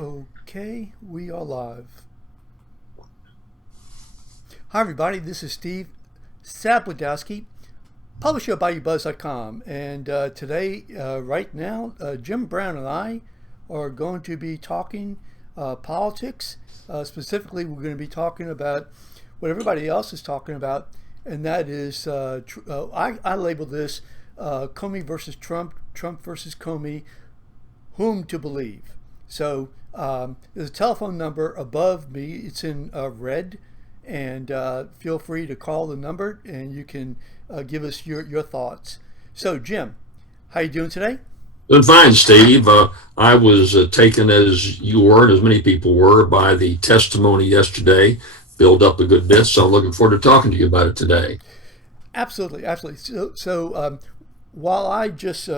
Okay, we are live. Hi, everybody. This is Steve Sabludowski, publisher of BayouBuzz.com. And today, right now, Jim Brown and I are going to be talking politics. Specifically, we're going to be talking about what everybody else is talking about, and that is, I label this Comey versus Trump, Trump versus Comey, whom to believe. So there's a telephone number above me. It's in red, and feel free to call the number, and you can give us your thoughts. So, Jim, how you doing today? Doing fine, Steve. I was taken, as you were, and as many people were, by the testimony yesterday. Built up a good bit, so I'm looking forward to talking to you about it today. Absolutely, absolutely. So while I just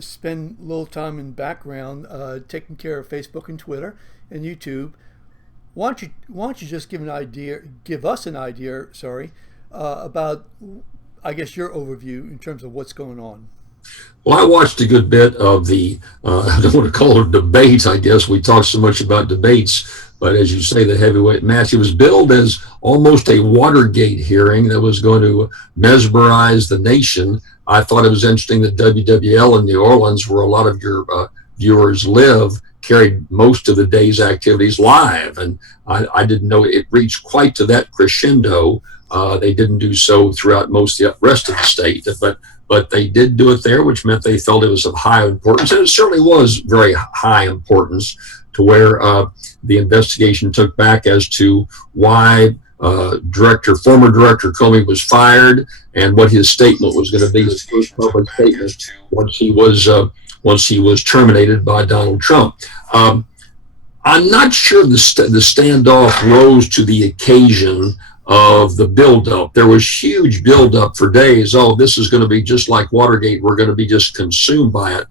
spend a little time in the background taking care of Facebook and Twitter and YouTube, why don't you just give us an idea, about, I guess, your overview in terms of what's going on. Well, I watched a good bit of the, I don't want to call it debates, I guess. We talk so much about debates, but as you say, the heavyweight match, it was billed as almost a Watergate hearing that was going to mesmerize the nation. I thought it was interesting that WWL in New Orleans, where a lot of your viewers live, carried most of the day's activities live. And I didn't know it reached quite to that crescendo. They didn't do so throughout most of the rest of the state, but they did do it there, which meant they felt it was of high importance. And it certainly was very high importance, to where the investigation took back as to why former director Comey was fired, and what his statement was going to be, his first public statement once he was terminated by Donald Trump. I'm not sure the standoff rose to the occasion of the buildup. There was huge buildup for days. Oh, this is going to be just like Watergate. We're going to be just consumed by it.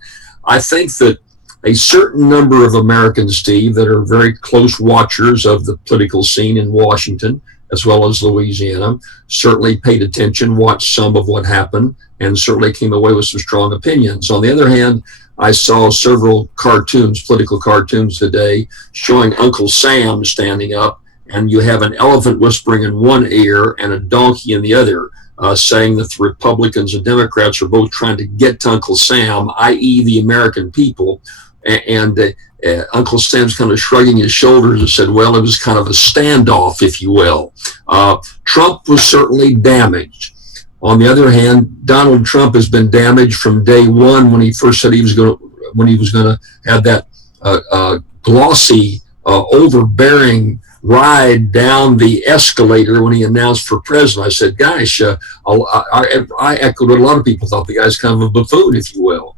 I think that a certain number of Americans, Steve, that are very close watchers of the political scene in Washington, as well as Louisiana, certainly paid attention, watched some of what happened, and certainly came away with some strong opinions. On the other hand, I saw several political cartoons today, showing Uncle Sam standing up, and you have an elephant whispering in one ear and a donkey in the other, saying that the Republicans and Democrats are both trying to get to Uncle Sam, i.e. the American people. And Uncle Sam's kind of shrugging his shoulders and said, well, it was kind of a standoff, if you will. Trump was certainly damaged. On the other hand, Donald Trump has been damaged from day one, when he first said he was going to have that glossy, overbearing ride down the escalator when he announced for president. I said, gosh, I echoed what a lot of people thought. The guy's kind of a buffoon, if you will,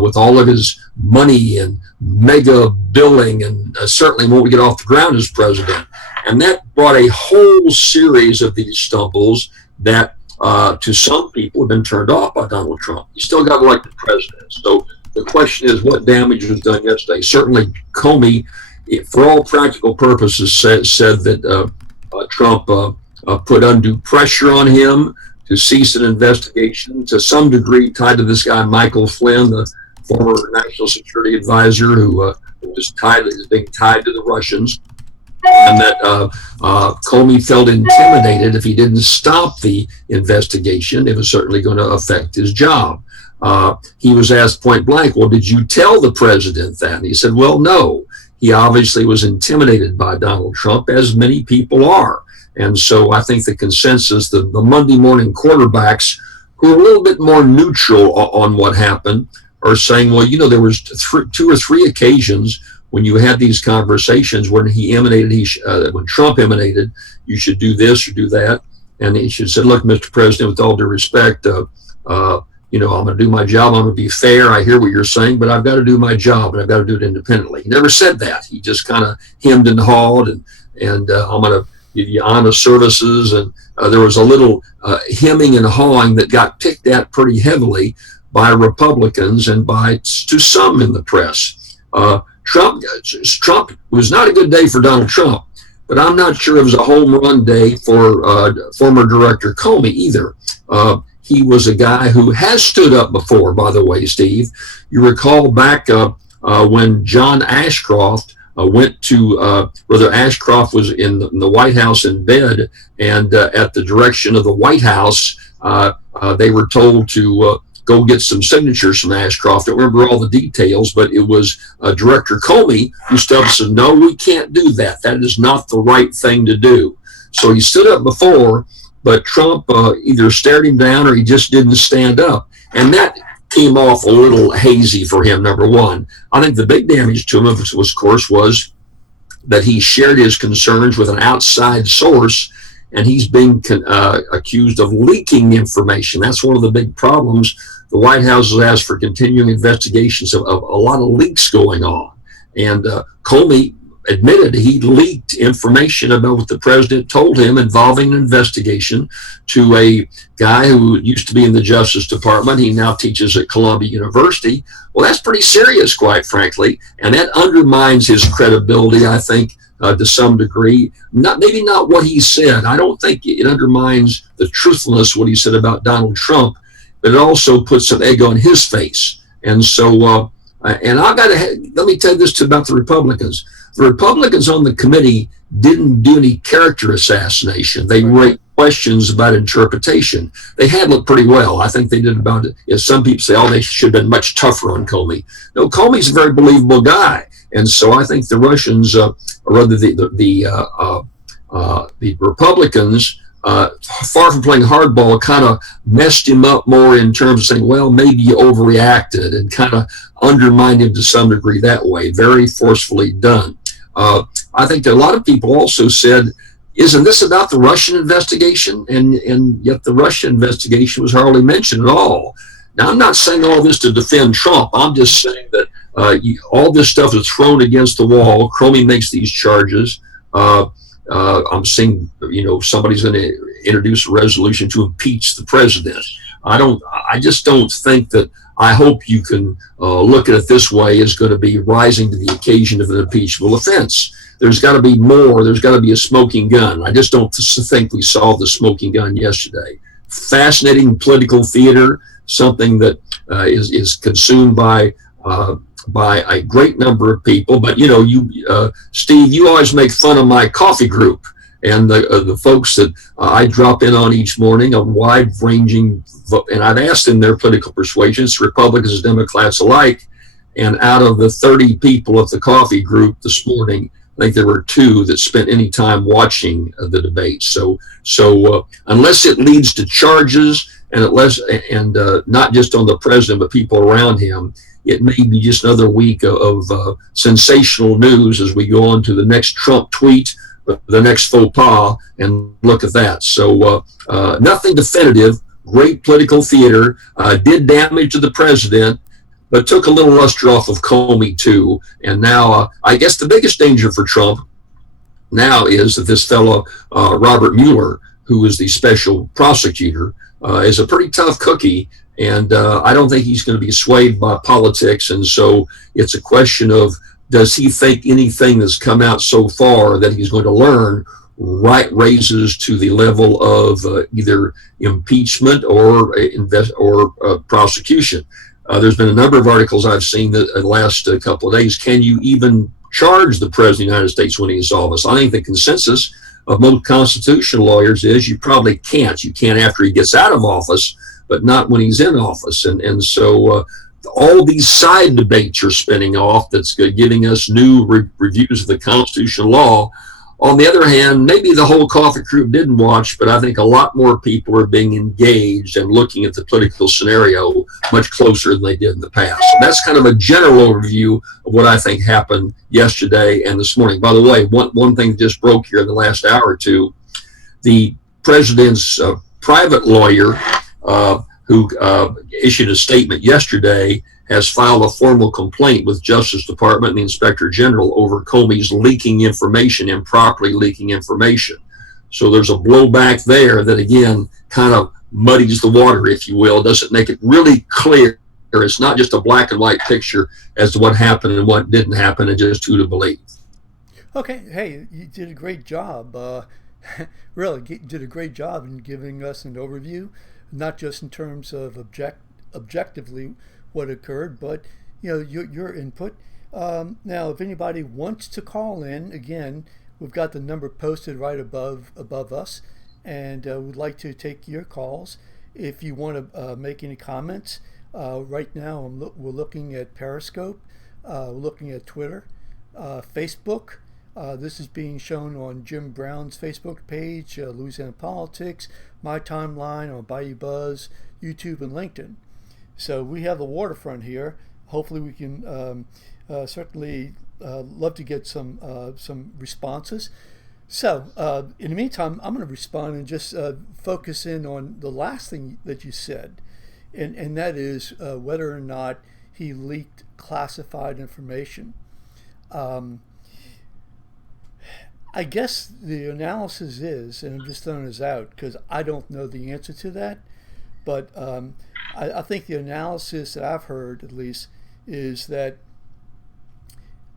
with all of his money and mega billing, and certainly won't get off the ground as president. And that brought a whole series of these stumbles that to some people have been turned off by Donald Trump. He still got elected president. So the question is, what damage was done yesterday? Certainly Comey, for all practical purposes, said that Trump put undue pressure on him to cease an investigation, to some degree tied to this guy Michael Flynn, the former national security advisor, who is being tied to the Russians, and that Comey felt intimidated if he didn't stop the investigation. It was certainly going to affect his job. He was asked point blank, well, did you tell the president that? And he said, well, no. He obviously was intimidated by Donald Trump, as many people are. And so I think the consensus, the Monday morning quarterbacks who are a little bit more neutral on what happened, are saying, well, there was two or three occasions when you had these conversations when when Trump emanated, you should do this or do that. And he should say, look, Mr. President, with all due respect, I'm going to do my job. I'm going to be fair. I hear what you're saying, but I've got to do my job, and I've got to do it independently. He never said that. He just kind of hemmed and hawed, and I'm going to give you honest services. And there was a little hemming and hawing that got picked at pretty heavily by Republicans and to some in the press. Trump was not a good day for Donald Trump, but I'm not sure it was a home run day for former Director Comey either. He was a guy who has stood up before, by the way, Steve. You recall back when John Ashcroft went to Brother Ashcroft was in the White House in bed, and at the direction of the White House, they were told to go get some signatures from Ashcroft. I don't remember all the details, but it was Director Comey who stood up and said, no, we can't do that. That is not the right thing to do. So he stood up before, but Trump either stared him down or he just didn't stand up. And that came off a little hazy for him, number one. I think the big damage to him, of course, was that he shared his concerns with an outside source, and he's being accused of leaking information. That's one of the big problems. The White House has asked for continuing investigations of a lot of leaks going on. And Comey admitted he leaked information about what the president told him involving an investigation to a guy who used to be in the Justice Department. He now teaches at Columbia University. Well, that's pretty serious, quite frankly, and that undermines his credibility, I think, to some degree. Maybe not what he said. I don't think it undermines the truthfulness of what he said about Donald Trump, but it also puts some egg on his face. And so, and let me tell you this about the Republicans. The Republicans on the committee didn't do any character assassination. They raised questions about interpretation. They handled it pretty well. I think they did about it. Some people say, oh, they should have been much tougher on Comey. No, Comey's a very believable guy. And so I think the Russians, or rather the Republicans, far from playing hardball, kind of messed him up more in terms of saying, well, maybe you overreacted, and kind of undermined him to some degree that way. Very forcefully done. I think that a lot of people also said, isn't this about the Russian investigation? And yet the Russian investigation was hardly mentioned at all. Now, I'm not saying all this to defend Trump. I'm just saying that all this stuff is thrown against the wall. Comey makes these charges. I'm seeing, somebody's going to introduce a resolution to impeach the president. I just don't think that. I hope you can look at it this way, is going to be rising to the occasion of an impeachable offense. There's got to be more. There's got to be a smoking gun. I just don't think we saw the smoking gun yesterday. Fascinating political theater, something that is consumed by a great number of people. But Steve, you always make fun of my coffee group and the folks that I drop in on each morning, a wide-ranging, and I've asked them their political persuasions, Republicans, Democrats alike. And out of the 30 people at the coffee group this morning, I think there were 2 that spent any time watching the debate. So unless it leads to charges, and not just on the president, but people around him, it may be just another week of sensational news as we go on to the next Trump tweet, the next faux pas, and look at that. So nothing definitive. Great political theater, did damage to the president, but took a little luster off of Comey too. And now I guess the biggest danger for Trump now is that this fellow, Robert Mueller, who is the special prosecutor, is a pretty tough cookie. And I don't think he's going to be swayed by politics. And so it's a question of, does he think anything that's come out so far that he's going to learn raises to the level of either impeachment or prosecution? There's been a number of articles I've seen that in the last couple of days. Can you even charge the president of the United States when he's in office? I think the consensus of most constitutional lawyers is you probably can't. You can after he gets out of office, but not when he's in office. And so all these side debates are spinning off that's giving us new reviews of the constitutional law. On the other hand, maybe the whole coffee group didn't watch, but I think a lot more people are being engaged and looking at the political scenario much closer than they did in the past. So that's kind of a general overview of what I think happened yesterday and this morning. By the way, one thing that just broke here in the last hour or two, the president's private lawyer who issued a statement yesterday has filed a formal complaint with Justice Department and the Inspector General over Comey's leaking information, improperly leaking information. So there's a blowback there that, again, kind of muddies the water, if you will, doesn't make it really clear. It's not just a black and white picture as to what happened and what didn't happen and just who to believe. Okay, hey, you did a great job. Really, you did a great job in giving us an overview, not just in terms of objectively what occurred, but your input. Now, if anybody wants to call in, again, we've got the number posted right above us, and we'd like to take your calls. If you want to make any comments, right now we're looking at Periscope, we're looking at Twitter, Facebook. This is being shown on Jim Brown's Facebook page, Louisiana Politics, my timeline on Bayou Buzz, YouTube, and LinkedIn. So we have the waterfront here. Hopefully we can certainly love to get some responses. So in the meantime, I'm going to respond and just focus in on the last thing that you said, and that is whether or not he leaked classified information. I guess the analysis is, and I'm just throwing this out because I don't know the answer to that, but I think the analysis that I've heard, at least, is that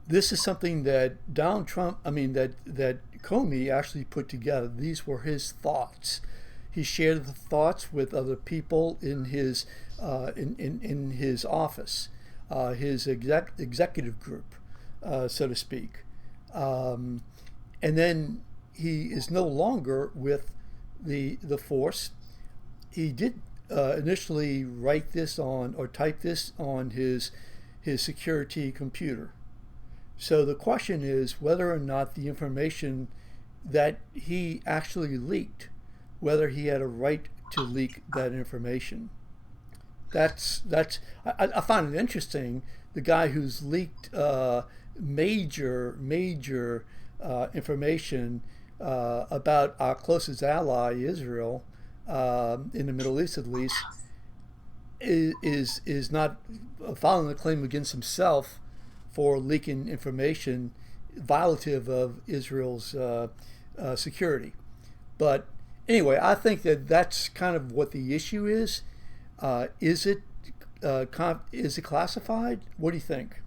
this is something that Donald Trump, that Comey actually put together. These were his thoughts. He shared the thoughts with other people in his in his office, his executive group, so to speak. And then he is no longer with the force. He did initially write this on or type this on his security computer. So the question is whether or not the information that he actually leaked, whether he had a right to leak that information. I find it interesting. The guy who's leaked major information about our closest ally, Israel, in the Middle East at least, is not filing a claim against himself for leaking information violative of Israel's security. But anyway, I think that that's kind of what the issue is. Is it classified? What do you think?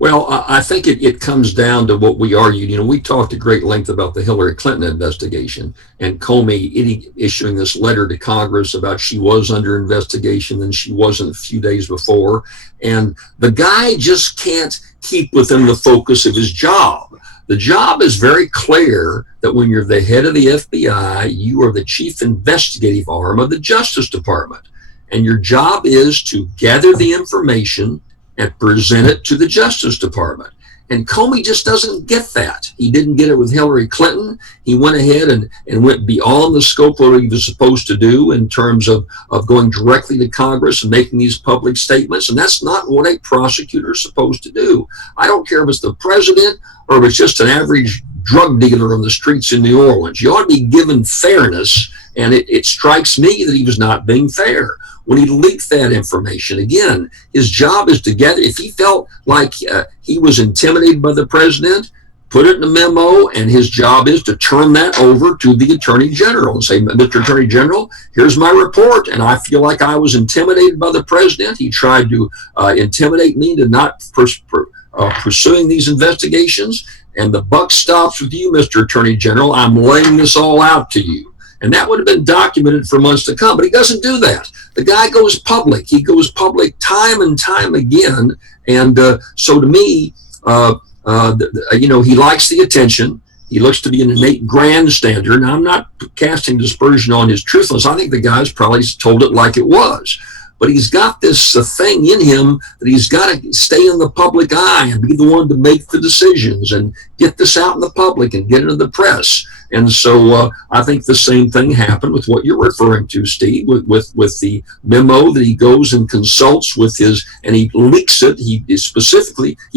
Well, I think it comes down to what we argued. We talked at great length about the Hillary Clinton investigation and Comey issuing this letter to Congress about she was under investigation and she wasn't a few days before. And the guy just can't keep within the focus of his job. The job is very clear that when you're the head of the FBI, you are the chief investigative arm of the Justice Department. And your job is to gather the information and present it to the Justice Department. And Comey just doesn't get that. He didn't get it with Hillary Clinton. He went ahead and went beyond the scope of what he was supposed to do in terms of going directly to Congress and making these public statements. And that's not what a prosecutor is supposed to do. I don't care if it's the president or if it's just an average drug dealer on the streets in New Orleans. You ought to be given fairness, and it strikes me that he was not being fair. When he leaked that information, again, his job is to gather. If he felt like he was intimidated by the president, put it in a memo, and his job is to turn that over to the Attorney General and say, Mr. Attorney General, here's my report, and I feel like I was intimidated by the president. He tried to intimidate me to not pursuing these investigations, and the buck stops with you, Mr. Attorney General. I'm laying this all out to you. And that would have been documented for months to come, but he doesn't do that. The guy goes public. He goes public time and time again. And so to me, he likes the attention. He looks to be an innate grandstander. Now, I'm not casting dispersion on his truthfulness. I think the guy's probably told it like it was. But he's got this thing in him that he's got to stay in the public eye and be the one to make the decisions and get this out in the public and get it in the press. And so I think the same thing happened with what you're referring to, Steve, with the memo that he goes and consults with and he leaks it. He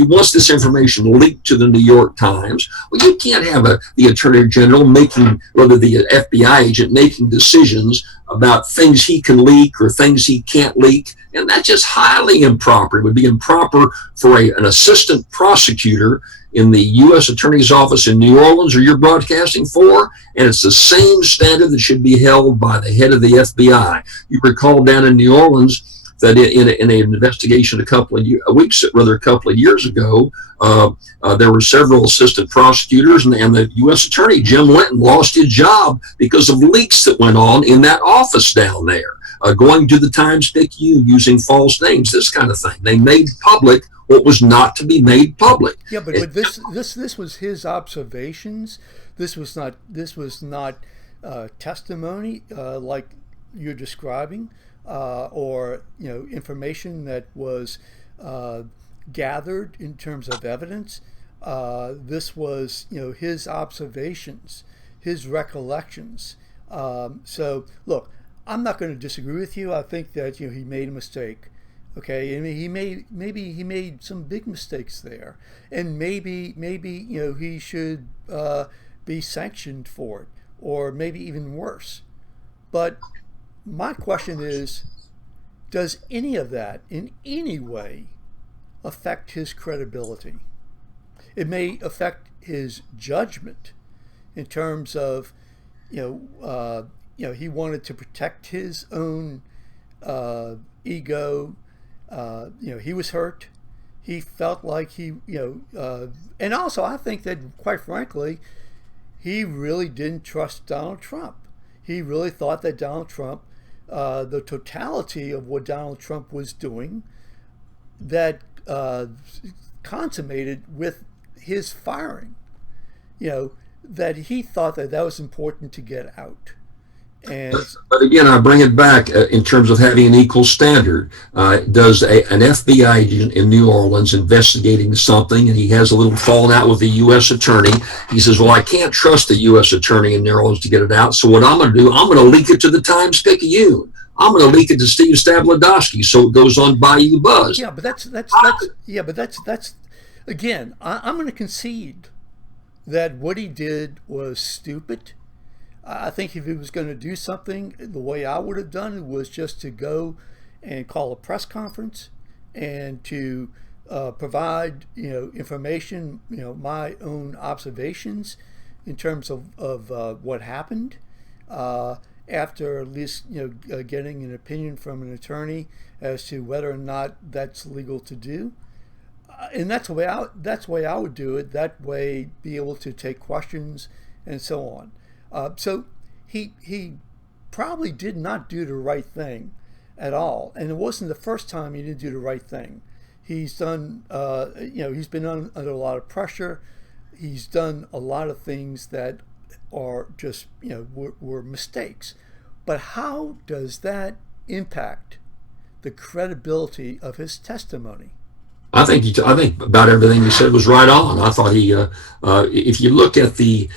wants this information leaked to the New York Times. Well, you can't have the Attorney General the FBI agent making decisions about things he can leak or things he can't leak. And that's just highly improper. It would be improper for an assistant prosecutor in the U.S. Attorney's Office in New Orleans, or you're broadcasting for, and it's the same standard that should be held by the head of the FBI. You recall down in New Orleans that in an investigation a couple of years ago, there were several assistant prosecutors, and the U.S. Attorney, Jim Linton, lost his job because of leaks that went on in that office down there, going to the Times-Picayune using false names, this kind of thing. They made public what was not to be made public. Yeah, but this was his observations. This was not testimony like you're describing, or information that was gathered in terms of evidence. This was his observations, his recollections. So look, I'm not going to disagree with you. I think that he made a mistake. Okay, I mean maybe he made some big mistakes there, and maybe he should be sanctioned for it, or maybe even worse. But my question is, does any of that in any way affect his credibility? It may affect his judgment in terms of he wanted to protect his own ego. He was hurt. He felt like and also I think that, quite frankly, he really didn't trust Donald Trump. He really thought that Donald Trump, the totality of what Donald Trump was doing, that consummated with his firing, that he thought that was important to get out. And but again, I bring it back in terms of having an equal standard. Does an FBI agent in New Orleans investigating something, and he has a little falling out with the U.S. attorney? He says, well, I can't trust the U.S. attorney in New Orleans to get it out. So what I'm going to do, I'm going to leak it to the Times-Picayune. I'm going to leak it to Steve Stablodowski so it goes on Bayou Buzz. Yeah, but that's again, I'm going to concede that what he did was stupid. I think if he was going to do something, the way I would have done it was just to go and call a press conference and to provide information, my own observations in terms of what happened, after at least getting an opinion from an attorney as to whether or not that's legal to do. And that's the way I would do it. That way, be able to take questions and so on. So he probably did not do the right thing at all, and it wasn't the first time he didn't do the right thing. He's done, he's been under a lot of pressure. He's done a lot of things that are just, were mistakes. But how does that impact the credibility of his testimony? I think about everything you said was right on. I thought if you look at the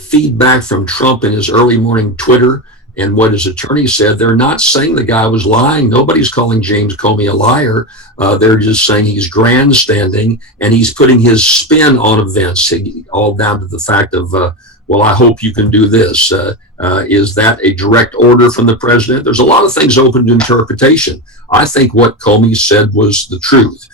feedback from Trump in his early morning Twitter and what his attorney said, they're not saying the guy was lying. Nobody's calling James Comey a liar. They're just saying he's grandstanding and he's putting his spin on events, all down to the fact of, well, I hope you can do this. Is that a direct order from the president? There's a lot of things open to interpretation. I think what Comey said was the truth.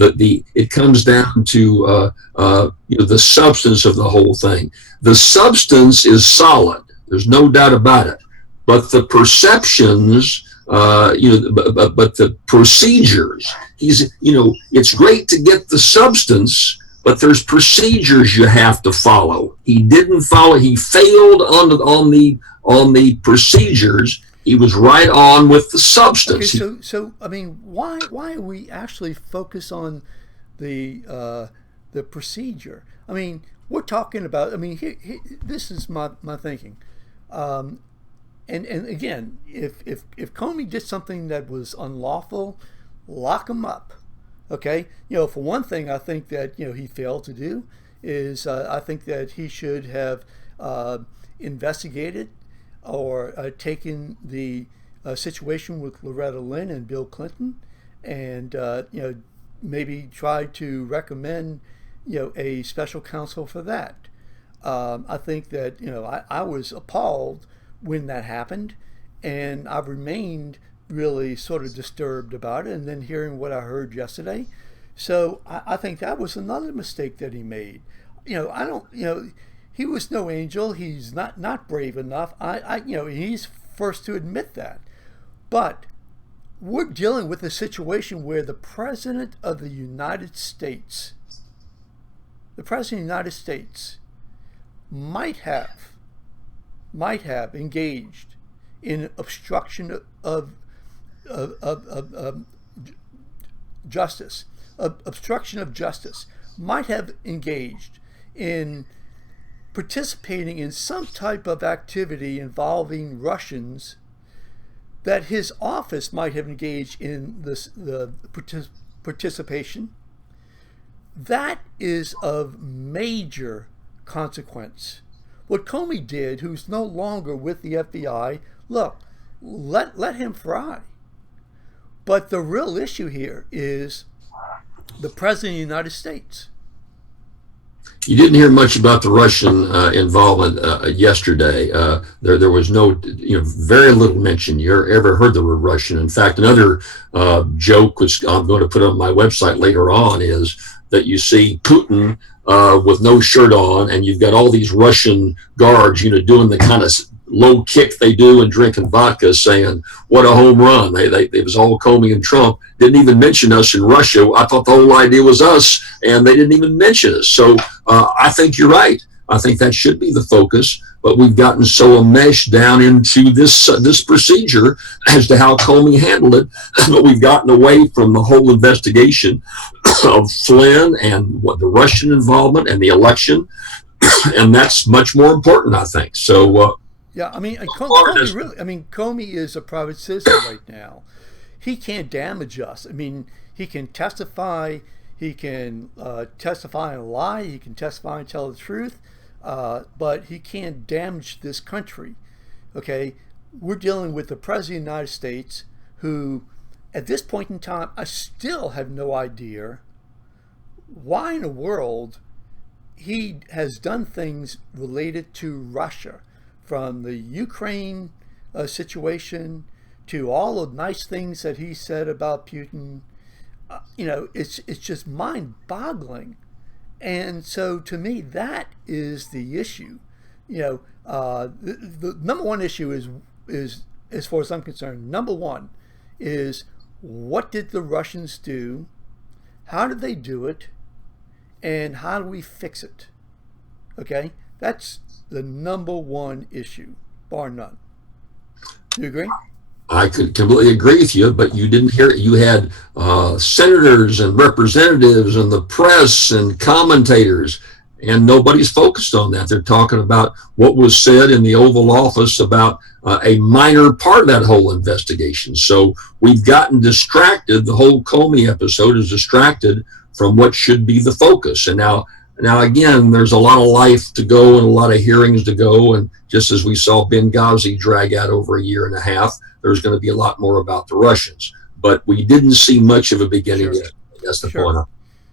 It comes down to the substance of the whole thing. The substance is solid. There's no doubt about it. But the perceptions, but the procedures. It's great to get the substance, but there's procedures you have to follow. He didn't follow. He failed on the procedures. He was right on with the substance. Okay, so I mean, why are we actually focus on the procedure? I mean, we're talking about. I mean, this is my thinking. And again, if Comey did something that was unlawful, lock him up. Okay, for one thing, I think that he failed to do is I think that he should have investigated or taken the situation with Loretta Lynn and Bill Clinton, and maybe try to recommend a special counsel for that. I think that I was appalled when that happened, and I've remained really sort of disturbed about it. And then hearing what I heard yesterday, so I think that was another mistake that he made. I don't. He was no angel. He's not brave enough. He's first to admit that. But we're dealing with a situation where the President of the United States, might have engaged in obstruction of justice, obstruction of justice, might have engaged in participating in some type of activity involving Russians, that his office might have engaged in the participation, that is of major consequence. What Comey did, who's no longer with the FBI, look, let him fry. But the real issue here is the President of the United States. You didn't hear much about the Russian involvement yesterday. There was no, very little mention. You ever heard the word Russian? In fact, another joke, which I'm going to put on my website later on, is that you see Putin with no shirt on, and you've got all these Russian guards, doing the kind of low kick they do and drinking vodka, saying, "What a home run!" It was all Comey and Trump. Didn't even mention us in Russia. I thought the whole idea was us, and they didn't even mention us. So I think you're right. I think that should be the focus. But we've gotten so enmeshed down into this procedure as to how Comey handled it, but we've gotten away from the whole investigation of Flynn and what the Russian involvement and the election, and that's much more important, I think. So. Yeah, Comey is a private citizen right now. He can't damage us. He can testify. He can testify and lie. He can testify and tell the truth. But he can't damage this country. Okay, we're dealing with the President of the United States, who, at this point in time, I still have no idea why in the world he has done things related to Russia. From the Ukraine situation to all the nice things that he said about Putin, it's just mind-boggling. And so, to me, that is the issue. The number one issue is, as far as I'm concerned, number one is, what did the Russians do? How did they do it? And how do we fix it? Okay, that's the number one issue, bar none. Do you agree? I could completely agree with you, but you didn't hear it. You had senators and representatives and the press and commentators, and nobody's focused on that. They're talking about what was said in the Oval Office about a minor part of that whole investigation. So we've gotten distracted. The whole Comey episode is distracted from what should be the focus. And now again, there's a lot of life to go and a lot of hearings to go. And just as we saw Benghazi drag out over a year and a half, there's going to be a lot more about the Russians. But we didn't see much of a beginning yet. That's the point.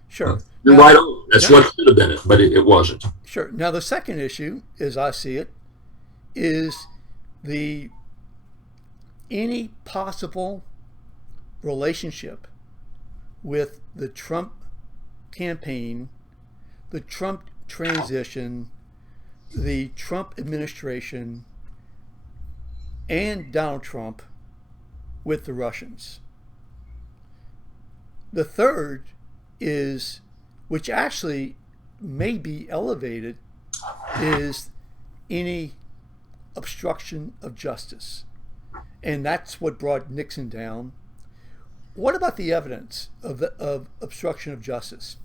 Sure. You're right on. That's what should have been it, but it wasn't. Sure. Now, the second issue, as I see it, is any possible relationship with the Trump campaign, the Trump transition, the Trump administration, and Donald Trump with the Russians. The third is, which actually may be elevated, is any obstruction of justice. And that's what brought Nixon down. What about the evidence of obstruction of justice?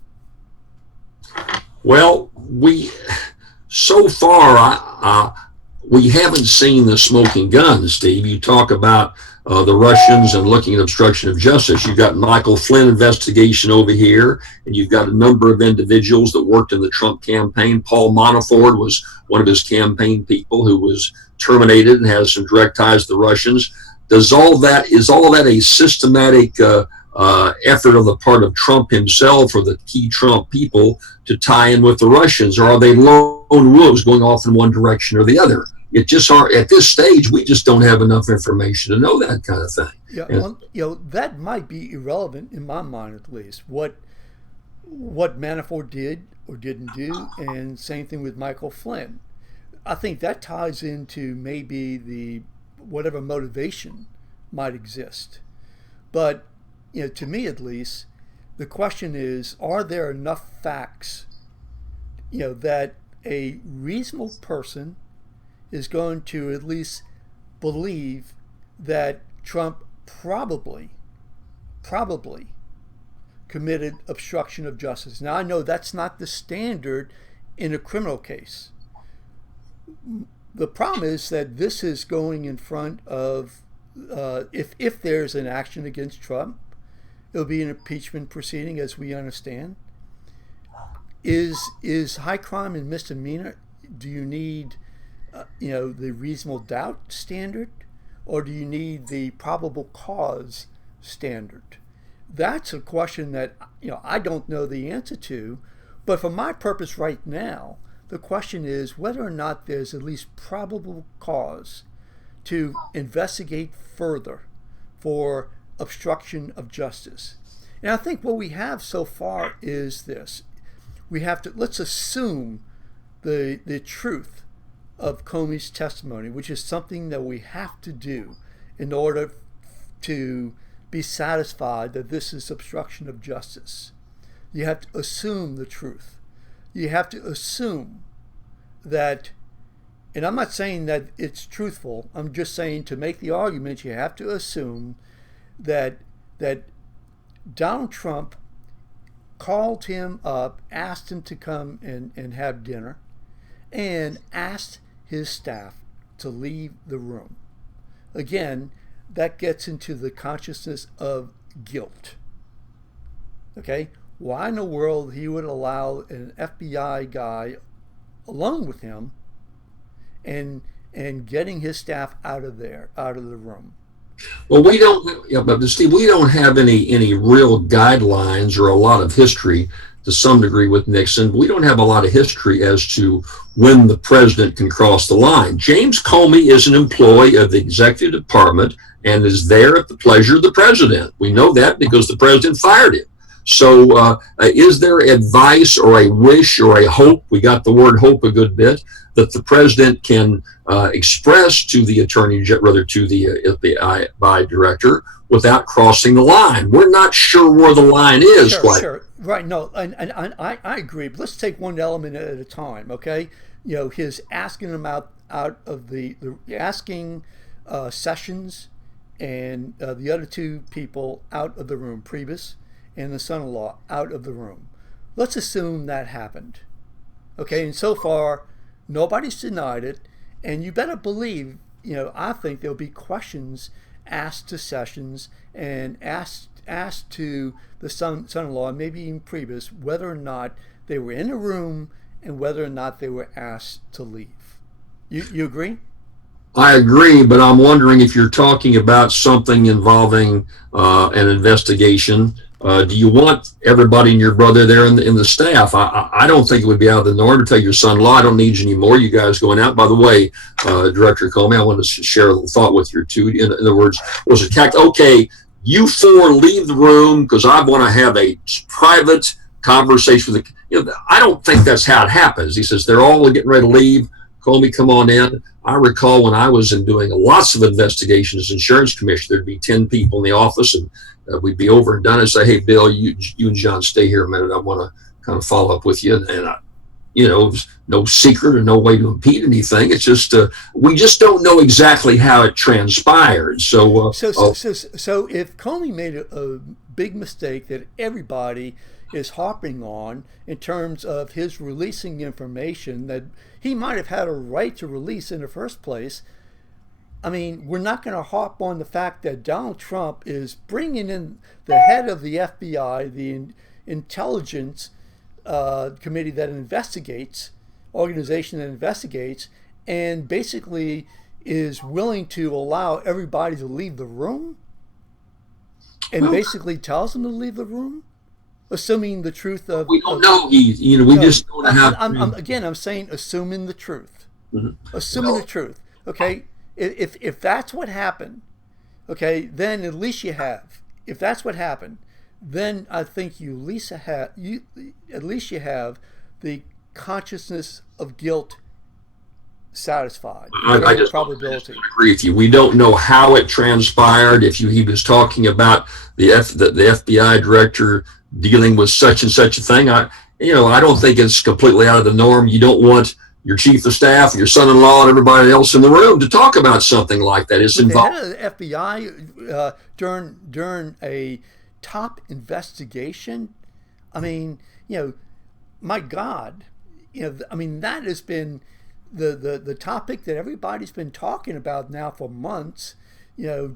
Well, so far, we haven't seen the smoking gun, Steve. You talk about the Russians and looking at obstruction of justice. You've got Michael Flynn investigation over here, and you've got a number of individuals that worked in the Trump campaign. Paul Manafort was one of his campaign people who was terminated and has some direct ties to the Russians. Is all that a systematic effort on the part of Trump himself or the key Trump people to tie in with the Russians, or are they lone wolves going off in one direction or the other? It just are at this stage. We just don't have enough information to know that kind of thing. Yeah, well, that might be irrelevant in my mind, at least. What Manafort did or didn't do, and same thing with Michael Flynn. I think that ties into maybe the whatever motivation might exist. But to me at least, the question is, are there enough facts, that a reasonable person is going to at least believe that Trump probably committed obstruction of justice. Now, I know that's not the standard in a criminal case. The problem is that this is going in front of, if there's an action against Trump, it'll be an impeachment proceeding, as we understand. Is high crime and misdemeanor, do you need, the reasonable doubt standard, or do you need the probable cause standard? That's a question that, I don't know the answer to, but for my purpose right now, the question is whether or not there's at least probable cause to investigate further for obstruction of justice. And I think what we have so far is this. Let's assume the truth of Comey's testimony, which is something that we have to do in order to be satisfied that this is obstruction of justice. You have to assume the truth. You have to assume that, and I'm not saying that it's truthful, I'm just saying to make the argument, you have to assume that Donald Trump called him up, asked him to come and have dinner, and asked his staff to leave the room. Again, that gets into the consciousness of guilt. Okay? Why in the world he would allow an FBI guy alone with him and getting his staff out of the room? Well, we don't, but Steve, we don't have any real guidelines or a lot of history to some degree with Nixon. We don't have a lot of history as to when the president can cross the line. James Comey is an employee of the executive department and is there at the pleasure of the president. We know that because the president fired him. So is there advice or a wish or a hope, we got the word hope a good bit, that the president can express to the to the FBI director without crossing the line? We're not sure where the line is. Sure. Right. No, and I agree. But let's take one element at a time. Okay. His asking him out of the asking Sessions and the other two people out of the room, Priebus and the son-in-law, out of the room. Let's assume that happened. Okay. And so far, nobody's denied it. And you better believe, I think there'll be questions asked to Sessions and asked to the son-in-law, maybe even Priebus, whether or not they were in the room and whether or not they were asked to leave. You agree? I agree, but I'm wondering if you're talking about something involving an investigation. Do you want everybody and your brother there in the staff? I don't think it would be out of the norm to tell your son-in-law, I don't need you anymore. You guys going out. By the way, Director Comey, I want to share a little thought with you too. In other words, was it okay? You four leave the room because I want to have a private conversation with the. I don't think that's how it happens. He says they're all getting ready to leave. Comey, come on in. I recall when I was doing lots of investigations as insurance commissioner, there'd be 10 people in the office, and we'd be over and done and say, hey, Bill, you and John stay here a minute. I want to kind of follow up with you. And no secret or no way to impede anything. It's just we just don't know exactly how it transpired. So if Comey made a big mistake that everybody is harping on in terms of his releasing information that he might have had a right to release in the first place, I mean, we're not going to harp on the fact that Donald Trump is bringing in the head of the FBI, the intelligence committee that investigates, organization that investigates, and basically is willing to allow everybody to leave the room and basically tells them to leave the room, assuming the truth of. We don't know. Just don't have. I'm saying assuming the truth. Mm-hmm. Assuming the truth. Okay. If that's what happened, okay, then at least you have. If that's what happened, then I think you at least have the consciousness of guilt satisfied. I just don't agree with you. We don't know how it transpired. If he was talking about the FBI director dealing with such and such a thing, I don't think it's completely out of the norm. You don't want your chief of staff, your son-in-law, and everybody else in the room to talk about something like that. It's involved. The head of the FBI during a top investigation. I mean, my God, I mean, that has been the topic that everybody's been talking about now for months.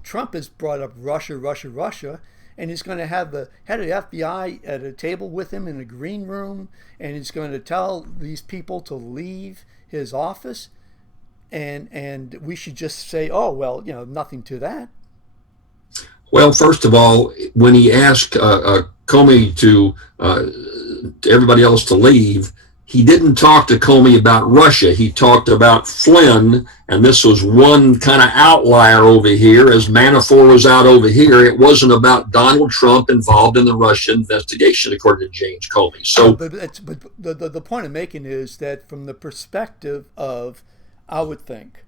Trump has brought up Russia, Russia, Russia, and he's going to have the head of the FBI at a table with him in a green room, and he's going to tell these people to leave his office, and we should just say, oh, well, nothing to that. Well, first of all, when he asked Comey to everybody else to leave, he didn't talk to Comey about Russia. He talked about Flynn, and this was one kind of outlier over here, as Manafort was out over here. It wasn't about Donald Trump involved in the Russia investigation, according to James Comey. So, but the point I'm making is that from the perspective of, I would think,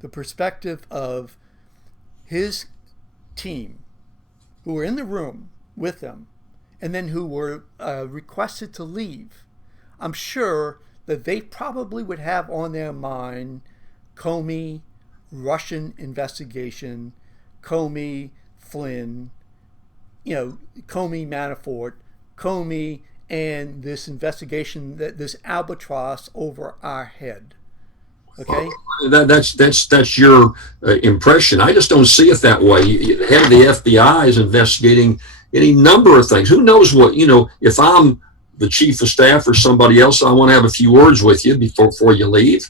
the perspective of his team, who were in the room with him, and then who were requested to leave, I'm sure that they probably would have on their mind Comey, Russian investigation, Comey, Flynn, Comey, Manafort, Comey, and this investigation, this albatross over our head. Okay, that's your impression. I just don't see it that way. The head of the FBI is investigating any number of things. Who knows what? If I'm the chief of staff or somebody else, I want to have a few words with you before you leave.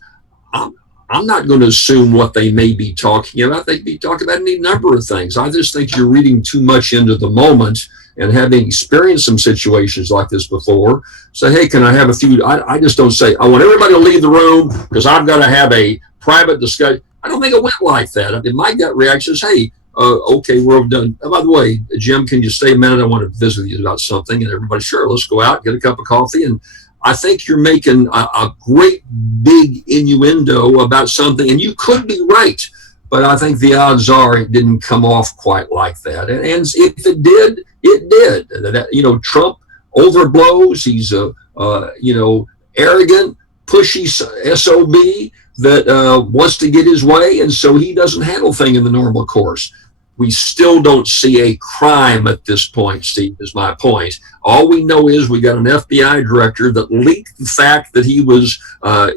I'm not going to assume what they may be talking about. They could be talking about any number of things. I just think you're reading too much into the moment, and having experienced some situations like this before, say, hey, can I have a few? I just don't say, I want everybody to leave the room because I've got to have a private discussion. I don't think it went like that. I mean, my gut reaction is, hey, okay, we're done. By the way, Jim, can you stay a minute? I want to visit with you about something. And everybody, sure, let's go out, get a cup of coffee. And I think you're making a great big innuendo about something, and you could be right. But I think the odds are it didn't come off quite like that. And if it did, it did. Trump overblows. He's arrogant, pushy SOB that wants to get his way, and so he doesn't handle things in the normal course. We still don't see a crime at this point, Steve, is my point. All we know is we got an FBI director that leaked the fact that he was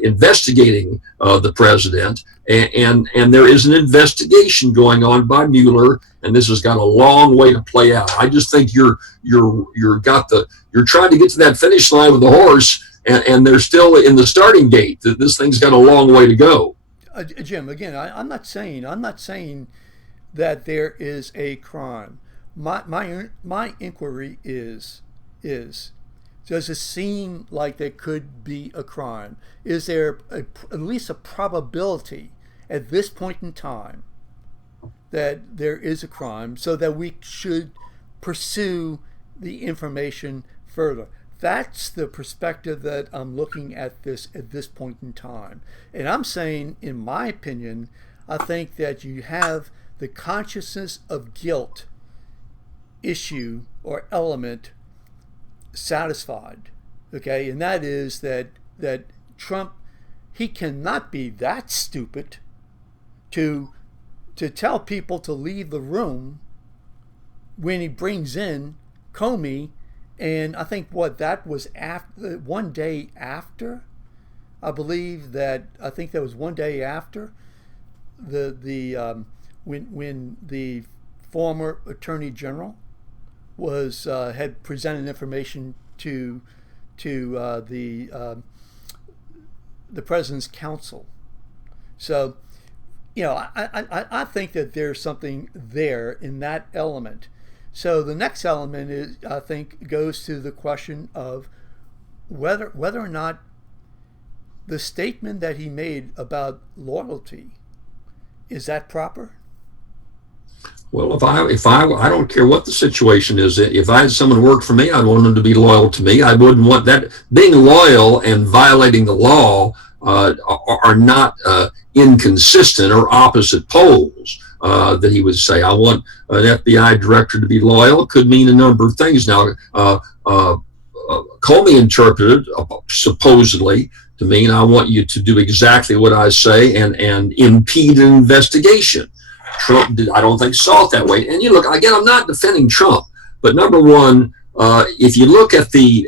investigating the president, and there is an investigation going on by Mueller, and this has got a long way to play out. I just think you're trying to get to that finish line with the horse, and they're still in the starting gate. This thing's got a long way to go. Jim, again, I'm not saying that there is a crime. My inquiry is does it seem like there could be a crime? Is there at least a probability at this point in time that there is a crime, so that we should pursue the information further? That's the perspective that I'm looking at this point in time. And I'm saying, in my opinion, I think that you have the consciousness of guilt issue or element satisfied. Okay, and that is that Trump, he cannot be that stupid to tell people to leave the room when he brings in Comey. And I think that was after, one day after, I believe that, I think that was one day after when the former Attorney General had presented information to the President's counsel. So, I think that there's something there in that element. So the next element is, I think, goes to the question of whether or not the statement that he made about loyalty, is that proper? Well, if I don't care what the situation is. If I had someone work for me, I'd want them to be loyal to me. I wouldn't want that. Being loyal and violating the law are not inconsistent or opposite poles. That he would say, I want an FBI director to be loyal. It could mean a number of things. Now, Comey interpreted supposedly to mean, I want you to do exactly what I say and impede an investigation. Trump I don't think saw it that way. And look, again, I'm not defending Trump, But number one, if you look at the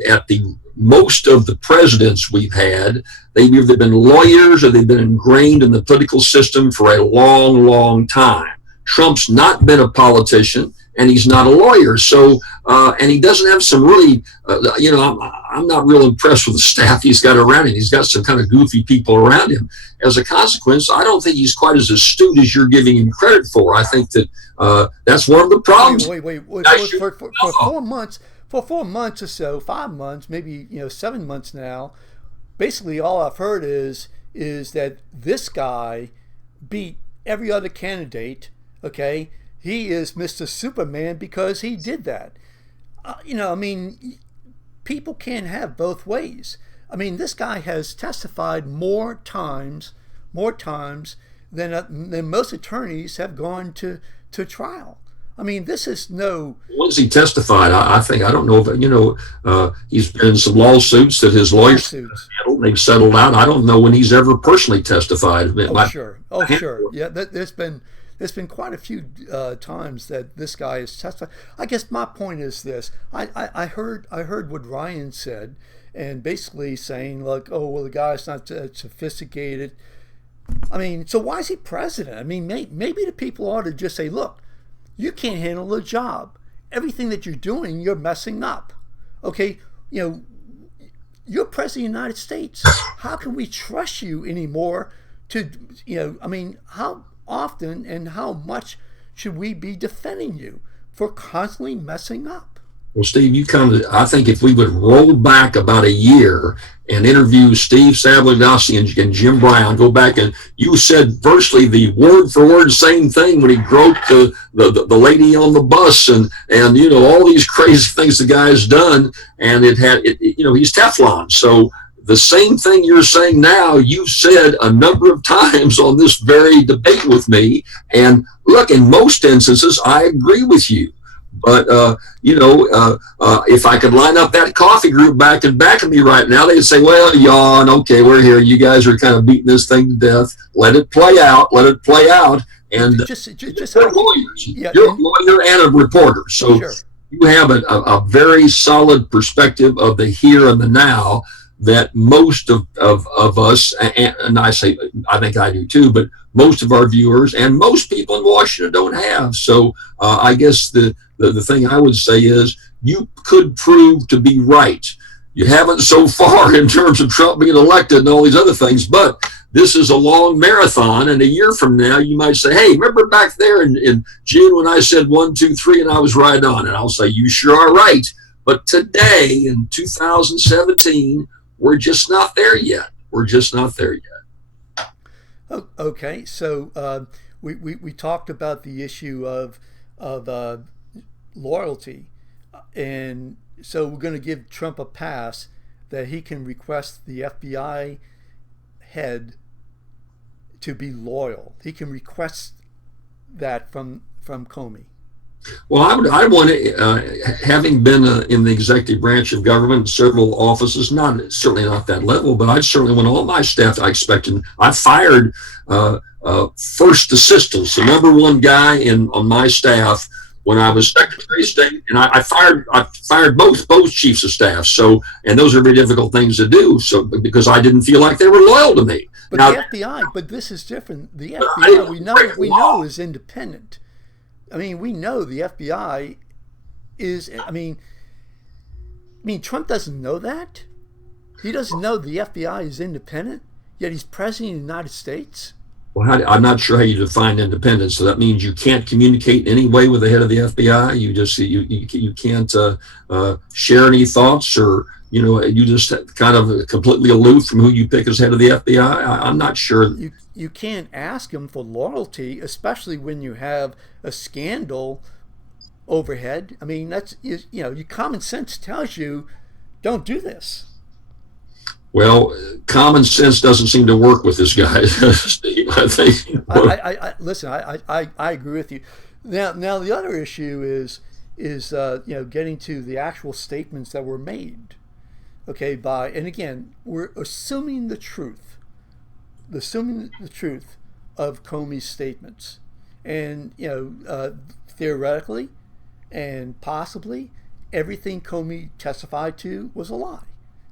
most of the presidents we've had, they've either been lawyers or they've been ingrained in the political system for a long, long time. Trump's not been a politician, and he's not a lawyer. So, and he doesn't have some really, I'm not real impressed with the staff he's got around him. He's got some kind of goofy people around him. As a consequence, I don't think he's quite as astute as you're giving him credit for. I think that that's one of the problems. Wait. For 4 months, for 4 months or so, 5 months, maybe 7 months now, basically all I've heard is that this guy beat every other candidate. Okay, he is Mr. Superman because he did that. People can't have both ways. I mean, this guy has testified more times than most attorneys have gone to trial. I mean, this is no. Once he testified, I think, I don't know if, he's been in some lawsuits that his lawyers handled. They've settled out. I don't know when he's ever personally testified. Sure. Yeah, there's been quite a few times that this guy has testified. I guess my point is this. I heard what Ryan said, and basically saying, like, oh, well, the guy's not sophisticated. I mean, so why is he president? I mean, maybe the people ought to just say, look, you can't handle the job. Everything that you're doing, you're messing up. Okay, you're president of the United States. How can we trust you anymore to, how often and how much should we be defending you for constantly messing up? Well, Steve, I think if we would roll back about a year and interview Steve Sabligossi and Jim Brown, go back, and you said virtually the word for word same thing when he groped the lady on the bus and all these crazy things the guy's done, and he's Teflon. So the same thing you're saying now, you've said a number of times on this very debate with me. And look, in most instances, I agree with you. But, if I could line up that coffee group back of me right now, they'd say, well, yawn, okay, we're here. You guys are kind of beating this thing to death. Let it play out. And you're lawyers. Yeah, you're a lawyer and a reporter. So sure. You have a very solid perspective of the here and the now that most of us, and I think I do too, but most of our viewers and most people in Washington don't have. So I guess the thing I would say is you could prove to be right. You haven't so far in terms of Trump being elected and all these other things, but this is a long marathon, and a year from now you might say, hey, remember back there in June when I said 1, 2, 3 and I was right on? And I'll say, you sure are right. But today in 2017, we're just not there yet. Okay, so we talked about the issue of loyalty, and so we're going to give Trump a pass that he can request the FBI head to be loyal. He can request that from Comey. Well, I want to, having been in the executive branch of government, several offices, certainly not that level, but I certainly want all my staff. I fired first assistants, the number one guy on my staff when I was Secretary of State, and I fired both chiefs of staff. So, and those are very difficult things to do. So, because I didn't feel like they were loyal to me. But now, the FBI, but this is different. The FBI, we know is independent. I mean, we know the FBI is. I mean, Trump doesn't know that. He doesn't know the FBI is independent. Yet he's president of the United States. Well, I'm not sure how you define independence. So that means you can't communicate in any way with the head of the FBI. You can't share any thoughts, or you just kind of completely aloof from who you pick as head of the FBI. I'm not sure. You can't ask him for loyalty, especially when you have a scandal overhead. I mean, that's your common sense tells you don't do this. Well, common sense doesn't seem to work with this guy, Steve. I think. Listen. I agree with you. Now the other issue is getting to the actual statements that were made. Okay, and again, we're assuming the truth of Comey's statements, and theoretically, and possibly everything Comey testified to was a lie.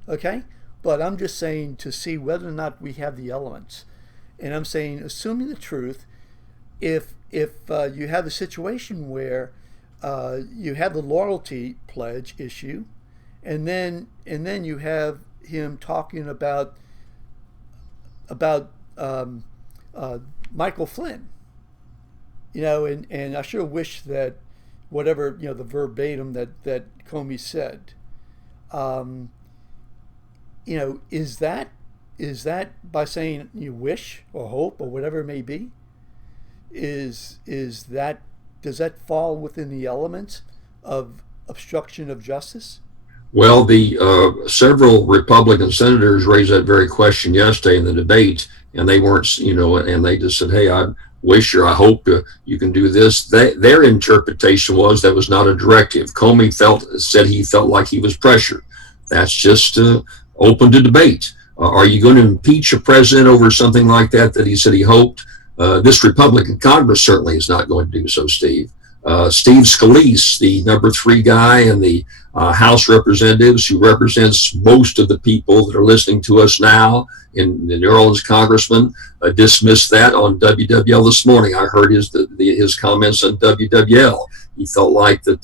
Okay? But I'm just saying to see whether or not we have the elements. And I'm saying, assuming the truth, if you have a situation where you have the loyalty pledge issue, and then you have him talking about Michael Flynn, and I sure wish that whatever the verbatim that Comey said, is that by saying you wish or hope or whatever it may be, does that fall within the elements of obstruction of justice? Well, the several Republican senators raised that very question yesterday in the debate, and they weren't, and they just said, "Hey, I wish or I hope you can do this." Their interpretation was that was not a directive. Comey said he felt like he was pressured. That's just open to debate. Are you going to impeach a president over something like that he said he hoped? This Republican Congress certainly is not going to do so, Steve. Steve Scalise, the number 3 guy in the House Representatives, who represents most of the people that are listening to us now, in the New Orleans congressman, dismissed that on WWL this morning. I heard his comments on WWL. He felt like that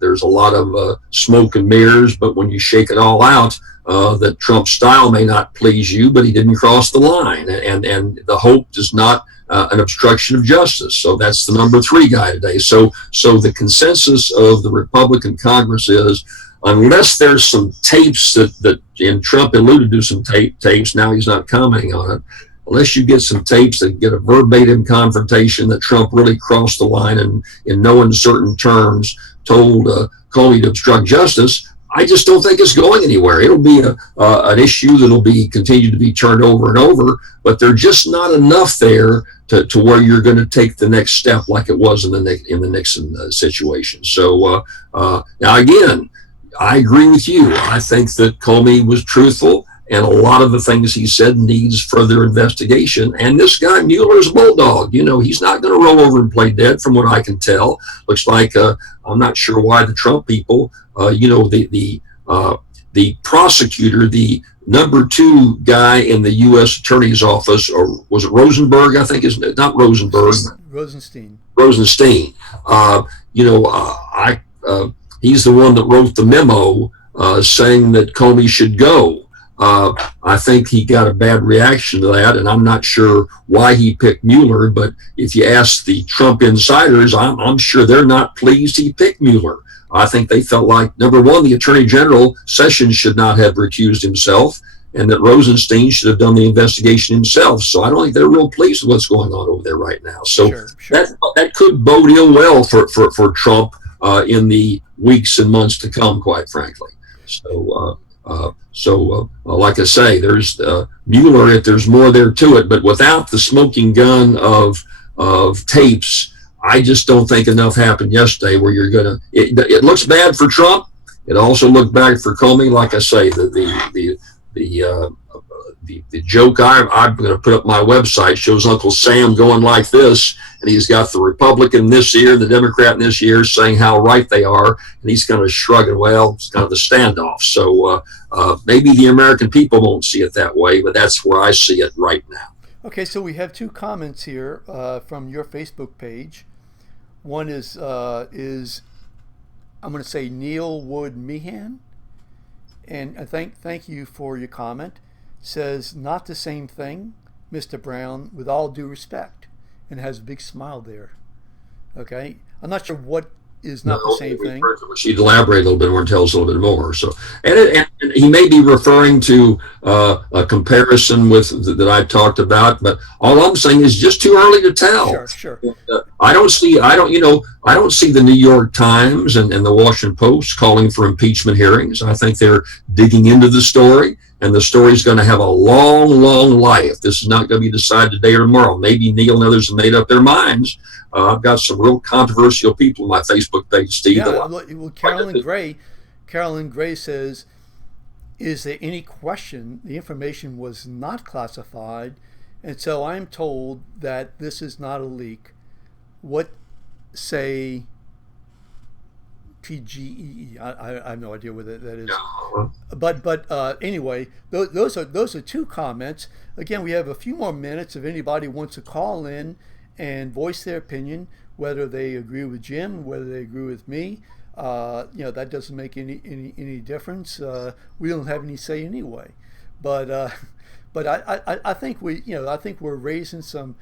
there's a lot of smoke and mirrors, but when you shake it all out, that Trump's style may not please you, but he didn't cross the line, and the hope is not an obstruction of justice. So that's the number 3 guy today. So the consensus of the Republican Congress is, unless there's some tapes that and Trump alluded to some tapes, now he's not commenting on it, unless you get some tapes that get a verbatim confrontation that Trump really crossed the line and in no uncertain terms told Comey to obstruct justice, I just don't think it's going anywhere. It'll be an issue that'll be continued to be turned over and over, but there's just not enough there to where you're going to take the next step like it was in the Nixon situation. So now again, I agree with you. I think that Comey was truthful, and a lot of the things he said needs further investigation. And this guy Mueller's a bulldog. He's not going to roll over and play dead, from what I can tell. Looks like I'm not sure why the Trump people, the prosecutor, the number 2 guy in the U.S. Attorney's Office, or was it Rosenberg? I think it's not Rosenberg. Rosenstein. He's the one that wrote the memo saying that Comey should go. I think he got a bad reaction to that, and I'm not sure why he picked Mueller, but if you ask the Trump insiders, I'm sure they're not pleased he picked Mueller. I think they felt like, number 1, the Attorney General, Sessions, should not have recused himself, and that Rosenstein should have done the investigation himself. So I don't think they're real pleased with what's going on over there right now. So sure. That could bode ill well for Trump in the weeks and months to come, quite frankly. So like I say, there's Mueller, if there's more there to it, but without the smoking gun of tapes, I just don't think enough happened yesterday where you're going to, it looks bad for Trump. It also looked bad for Comey. Like I say, the joke I'm going to put up my website shows Uncle Sam going like this, and he's got the Republican this year, the Democrat this year, saying how right they are, and he's kind of shrugging, well, it's kind of the standoff. So maybe the American people won't see it that way, but that's where I see it right now. Okay, so we have 2 comments here from your Facebook page. One is I'm going to say Neil Wood Meehan, and I thank you for your comment. Says, not the same thing, Mr. Brown, with all due respect, and has a big smile there. Okay, I'm not sure what is not the same thing. She'd elaborate a little bit more and tell us a little bit more. So, and he may be referring to a comparison with that I talked about, but all I'm saying is just too early to tell. Sure. I don't see the New York Times and the Washington Post calling for impeachment hearings. I think they're digging into the story, and the story's going to have a long, long life. This is not going to be decided today or tomorrow. Maybe Neil and others have made up their minds. I've got some real controversial people on my Facebook page, Steve. Yeah, well, Carolyn Gray says, is there any question the information was not classified? And so I'm told that this is not a leak. What say PGEE. I have no idea what that is. Yeah. But anyway, those are two comments. Again, we have a few more minutes if anybody wants to call in and voice their opinion, whether they agree with Jim, whether they agree with me. That doesn't make any difference. We don't have any say anyway. But I think I think we're raising some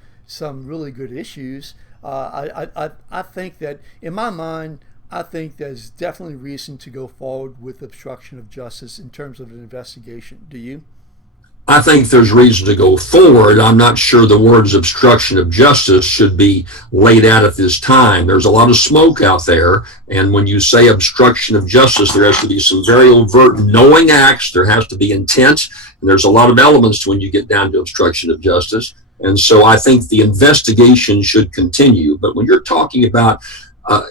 really good issues. I think that in my mind, I think there's definitely reason to go forward with obstruction of justice in terms of an investigation. Do you? I think there's reason to go forward. I'm not sure the words obstruction of justice should be laid out at this time. There's a lot of smoke out there. And when you say obstruction of justice, there has to be some very overt knowing acts. There has to be intent. And there's a lot of elements to when you get down to obstruction of justice. And so I think the investigation should continue. But when you're talking about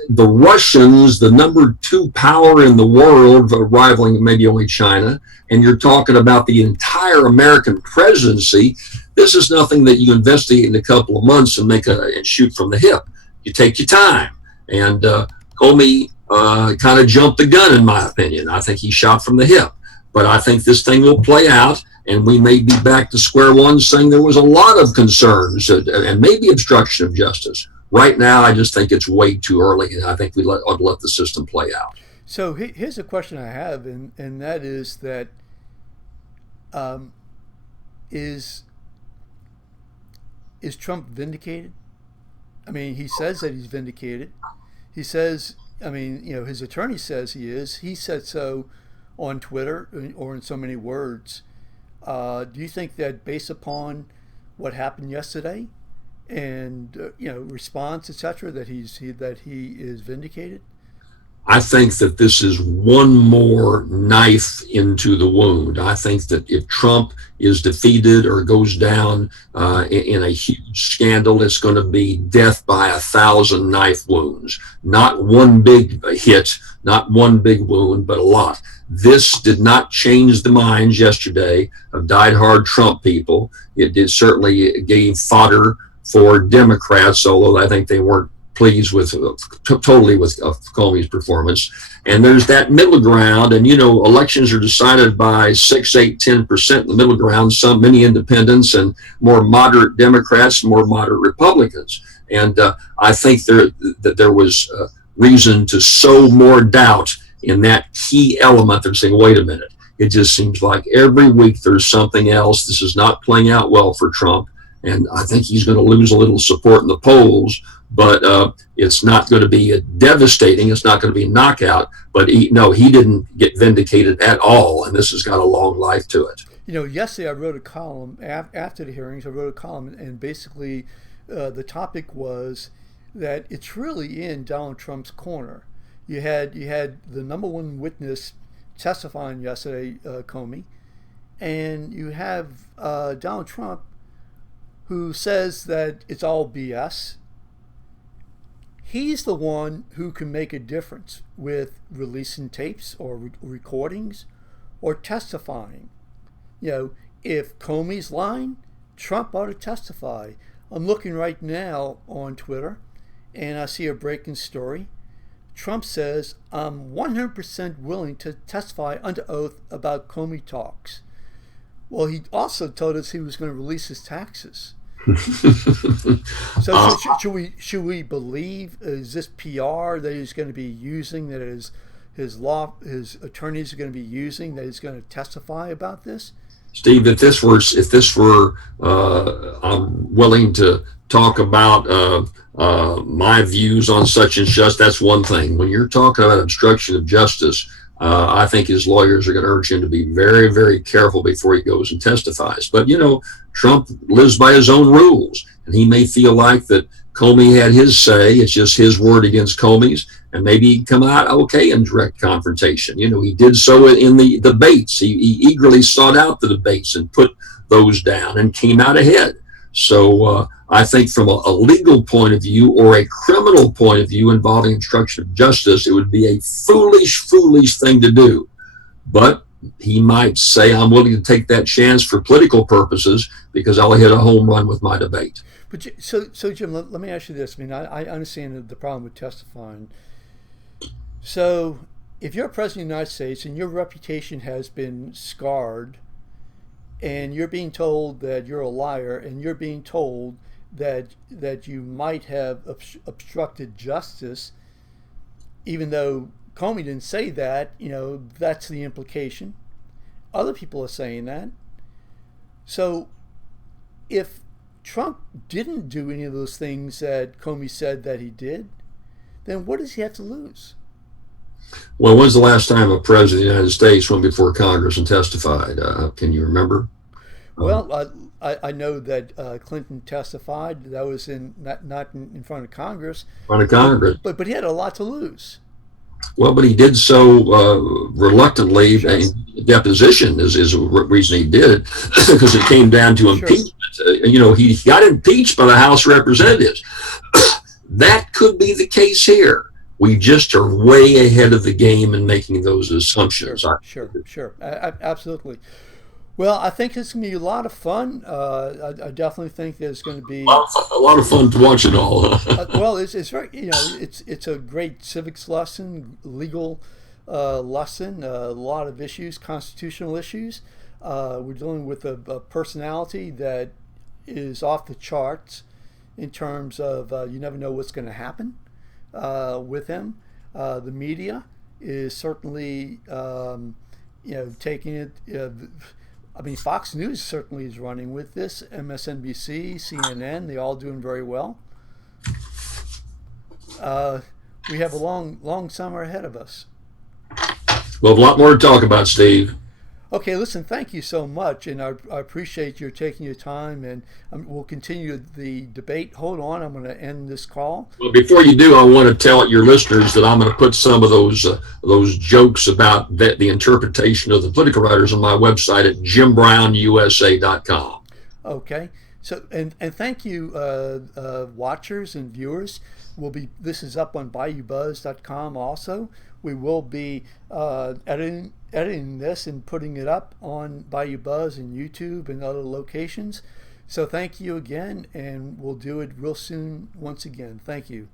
the Russians, the number 2 power in the world, rivaling maybe only China, and you're talking about the entire American presidency, this is nothing that you investigate in a couple of months and shoot from the hip. You take your time. And Comey kind of jumped the gun, in my opinion. I think he shot from the hip. But I think this thing will play out, and we may be back to square one saying there was a lot of concerns and maybe obstruction of justice. Right now, I just think it's way too early, and I think we ought to let the system play out. So here's a question I have, and that is that is Trump vindicated? I mean, he says that he's vindicated. He says, his attorney says he is. He said so on Twitter or in so many words. Do you think that based upon what happened yesterday and response, etc., that he is vindicated? I think that this is one more knife into the wound. I think that if Trump is defeated or goes down in a huge scandal, it's going to be death by 1,000 knife wounds. Not one big hit, not one big wound, but a lot. This did not change the minds yesterday of diehard Trump people. It certainly gave fodder for Democrats, although I think they weren't pleased with totally with Comey's performance. And there's that middle ground, and elections are decided by 6, 8, 10% in the middle ground, many independents and more moderate Democrats, more moderate Republicans. And I think there was reason to sow more doubt in that key element. They're saying, wait a minute, it just seems like every week there's something else. This is not playing out well for Trump. And I think he's going to lose a little support in the polls, but it's not going to be devastating. It's not going to be a knockout. But he didn't get vindicated at all, and this has got a long life to it. Yesterday I wrote a column after the hearings. I wrote a column, and basically the topic was that it's really in Donald Trump's corner. You had the number one witness testifying yesterday, Comey, and you have Donald Trump, who says that it's all BS. He's the one who can make a difference with releasing tapes or recordings or testifying. If Comey's lying, Trump ought to testify. I'm looking right now on Twitter, and I see a breaking story. Trump says, I'm 100% willing to testify under oath about Comey talks. Well, he also told us he was going to release his taxes. So should we believe, is this PR that he's going to be using, that his attorneys are going to be using, that he's going to testify about this? Steve, if this were, I'm willing to talk about my views on such and such. That's one thing. When you're talking about obstruction of justice, I think his lawyers are going to urge him to be very, very careful before he goes and testifies. But, Trump lives by his own rules, and he may feel like that Comey had his say. It's just his word against Comey's, and maybe he'd come out okay in direct confrontation. He did so in the debates. He eagerly sought out the debates and put those down and came out ahead. So I think from a legal point of view or a criminal point of view involving obstruction of justice, it would be a foolish thing to do. But he might say, I'm willing to take that chance for political purposes because I'll hit a home run with my debate. But so Jim, let me ask you this. I mean, I understand the problem with testifying. So, if you're president of the United States and your reputation has been scarred, and you're being told that you're a liar, and you're being told that you might have obstructed justice, even though Comey didn't say that, that's the implication. Other people are saying that. So, if Trump didn't do any of those things that Comey said that he did, then what does he have to lose? Well, when's the last time a president of the United States went before Congress and testified? Can you remember? Um, Well, I know that Clinton testified. That was in not in front of Congress, front of but Congress. but he had a lot to lose. Well, but he did so reluctantly. Sure, Deposition is the reason he did it, because it came down to sure, impeachment. He got impeached by the House of Representatives. That could be the case here. We just are way ahead of the game in making those sure, assumptions. sure. Absolutely. Well, I think it's going to be a lot of fun. I definitely think there's going to be. A lot of fun to watch it all. Well, it's very it's a great civics lesson, legal lesson, a lot of issues, constitutional issues. We're dealing with a personality that is off the charts in terms of you never know what's going to happen with him. The media is certainly taking it. I mean, Fox News certainly is running with this. MSNBC, CNN, they all doing very well. Uh, we have a long summer ahead of us. We'll have a lot more to talk about, Steve. Okay, listen, thank you so much, and I appreciate your taking your time, and we'll continue the debate. Hold on, I'm going to end this call. Well, before you do, I want to tell your listeners that I'm going to put some of those jokes about the interpretation of the political writers on my website at jimbrownusa.com. Okay, so and thank you, watchers and viewers. This is up on BayouBuzz.com also. We will be editing this and putting it up on Bayou Buzz and YouTube and other locations. So thank you again, and we'll do it real soon once again. Thank you.